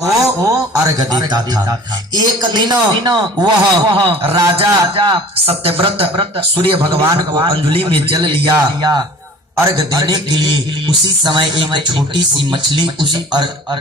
को अर्घ देता था। एक दिन वह राजा सत्यव्रत सूर्य भगवान को अंजलि में जल लिया अर्घ देने के लिए। उसी समय एक छोटी सी मछली उस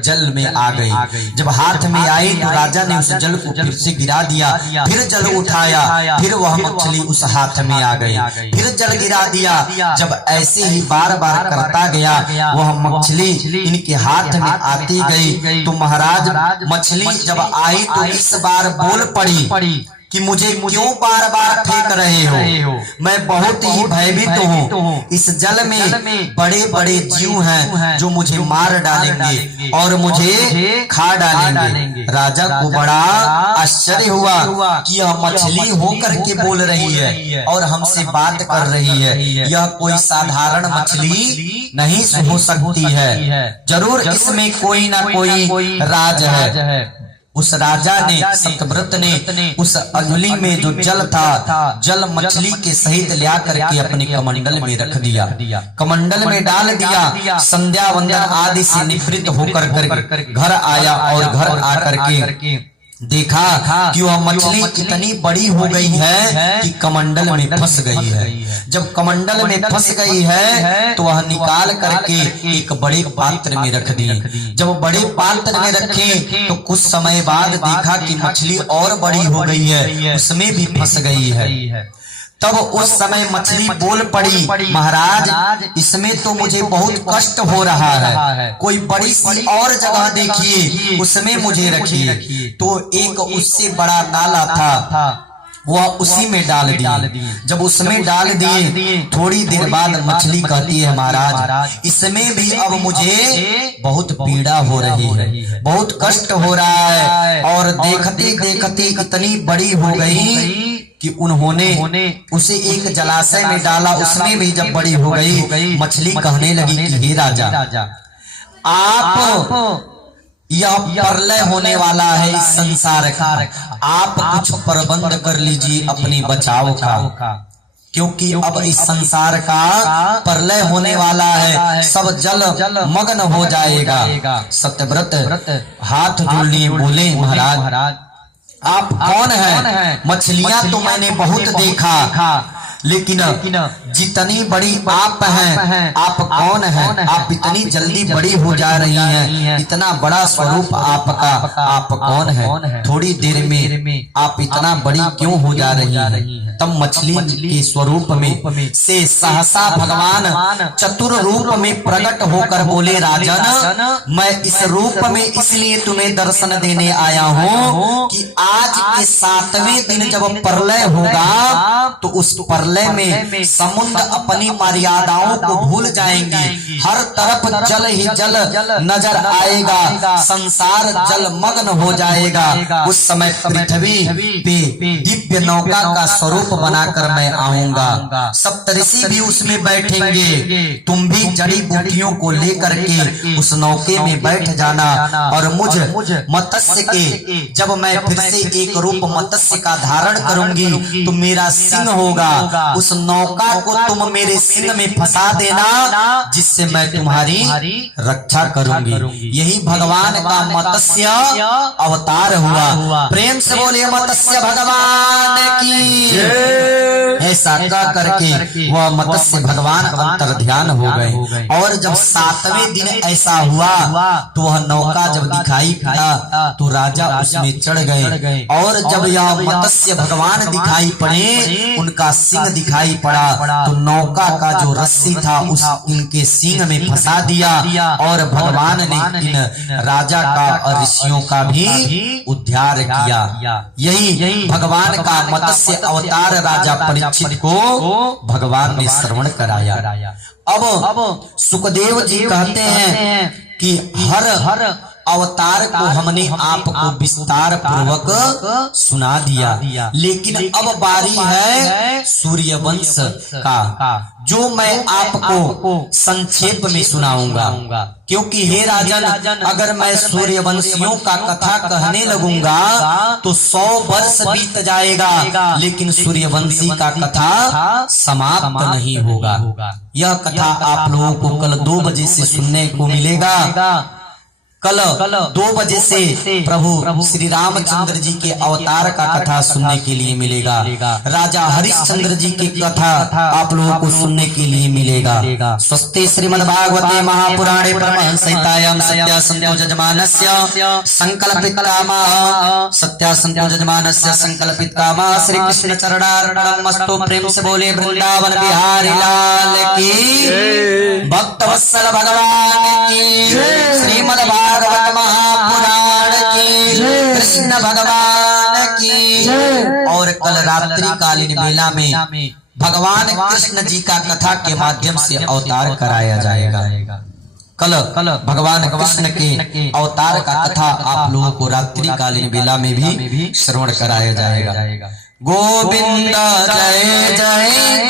जल में आ गई। जब हाथ में आई तो राजा ने उस जल को फिर से गिरा दिया, फिर जल उठाया, फिर वह मछली उस हाथ में आ गई, फिर जल गिरा दिया। जब ऐसे ही बार बार करता गया वह मछली इनके हाथ में आती गई। तो महाराज मछली जब आई तो इस बार बोल पड़ी कि मुझे क्यों बार बार फेंक रहे हो, मैं बहुत ही भयभीत हूँ। इस जल में बड़े बड़े जीव हैं जो मुझे मार डालेंगे और मुझे खा डालेंगे। राजा को बड़ा आश्चर्य हुआ कि यह मछली होकर के बोल रही है और हमसे बात कर रही है। यह कोई साधारण मछली नहीं हो सकती है, जरूर इसमें कोई ना कोई राज है। उस राजा ने सत्यव्रत ने उस अंजलि में जो जल था, जल मछली के सहित ला करके अपने कमंडल में रख दिया, कमंडल में डाल दिया। संध्या वंदन आदि से निवृत्त होकर घर आया और घर आकर के देखा कि वह मछली इतनी बड़ी हो गई है कि कमंडल में फंस गई है। जब कमंडल में फंस गई है तो वह निकाल करके एक बड़े पात्र में रख दी। जब बड़े पात्र में रखे तो कुछ समय बाद देखा कि मछली और बड़ी हो गई है, उसमें भी फंस गई है। तब उस समय मछली बोल पड़ी, महाराज इसमें तो मुझे बहुत कष्ट हो रहा है, कोई बड़ी सी और जगह देखिए, उसमें मुझे रखिए। तो एक उससे बड़ा नाला था, वह उसी में डाल दिए। जब उसमें डाल दिए थोड़ी देर बाद मछली कहती है, महाराज इसमें भी अब मुझे बहुत पीड़ा हो रही है, बहुत कष्ट हो रहा है। और देखते देखते इतनी बड़ी हो गई कि उन्होंने उसे एक जलाशय में डाला, उसमें भी जब बड़ी हो गई मछली कहने लगी कि हे राजा, आप यह प्रलय होने वाला है इस संसार का, आप कुछ प्रबंध कर लीजिए अपने बचाव का, क्योंकि अब इस संसार का प्रलय होने वाला है, सब जल मग्न हो जाएगा। सत्यव्रत हाथ जोड़ लिए बोले, महाराज आप कौन हैं? मछलियां तो मैंने बहुत देखा, लेकिन जितनी बड़ी आप हैं, आप कौन हैं? आप इतनी जल्दी बड़ी हो जा रही हैं, इतना बड़ा स्वरूप आपका, आप कौन हैं? थोड़ी देर में आप इतना बड़ी क्यों हो जा रही हैं? तब मछली के स्वरूप में से सहसा भगवान चतुर रूप में प्रकट होकर बोले, राजन मैं इस रूप में इसलिए तुम्हें दर्शन देने आया हूँ कि आज के 7वें दिन जब प्रलय होगा तो उस प्रलय में समुद्र अपनी मर्यादाओं को भूल जाएंगे, हर तरफ जल ही जल नजर आएगा, संसार जल मग्न हो जाएगा। उस समय पृथ्वी पे दिव्य नौका का स्वरूप बनाकर मैं आऊंगा, सप्तऋषि भी उसमें बैठेंगे, तुम भी जड़ी बूटियों को लेकर के उस नौके में बैठ जाना और मुझ मत्स्य के जब मैं फिर से एक रूप मत्स्य का धारण करूंगी तो मेरा सिंह होगा, उस नौका को तुम मेरे सिंह में फंसा देना जिससे मैं तुम्हारी रक्षा करूंगी। यही भगवान का मत्स्य अवतार हुआ। प्रेम से बोलिए मत्स्य भगवान की। ऐसा कह करके वह मत्स्य भगवान अंतर ध्यान हो गए। और जब 7वें दिन ऐसा हुआ तो वह नौका जब दिखाई पड़ा तो राजा उसमें चढ़ गए। और जब यह मत्स्य भगवान दिखाई पड़े, उनका सिंह दिखाई पड़ा तो नौका का जो रस्सी था उस इनके सिंह में फंसा दिया और भगवान ने इन राजा का और ऋषियों का भी उद्धार किया। यही भगवान का मत्स्य अवतार राजा परीक्षित को भगवान ने श्रवण कराया। अब सुखदेव जी कहते हैं कि हर अवतार को हमने आपको विस्तार पूर्वक सुना दिया, लेकिन अब बारी है सूर्यवंश का, जो मैं आपको संक्षेप में सुनाऊंगा। क्योंकि हे राजन, अगर मैं सूर्यवंशियों का कथा कहने लगूंगा तो 100 वर्ष बीत जाएगा, लेकिन सूर्यवंशी का कथा समाप्त नहीं होगा। यह कथा आप लोगों को कल 2 बजे से सुनने को मिलेगा। कल 2 बजे से प्रभु श्री रामचंद्र जी के अवतार का कथा सुनने के लिए मिलेगा। राजा हरिश्चंद्र जी की कथा आप लोगों को सुनने के लिए मिलेगा। स्वस्ति श्रीमद्भागवते महापुराणे परमहंसहितायां सत्यासंतो जजमानस्य संकल्पित कामा सत्यासंतो जजमानस्य संकल्पित कामा श्री कृष्ण चरणार्पणमस्तु। प्रेम से बोले वृंदावन बिहारी लाल की, भक्तवत्सल भगवान की, श्रीमद् भागवत महापुराण की, कृष्ण भगवान की। और कल रात्रि कालीन बेला में भगवान कृष्ण जी का कथा के माध्यम से अवतार कराया जाएगा। कल भगवान कृष्ण के अवतार का कथा आप लोगों को रात्रि कालीन बेला में भी श्रवण कराया जाएगा। गोविंद जय जय।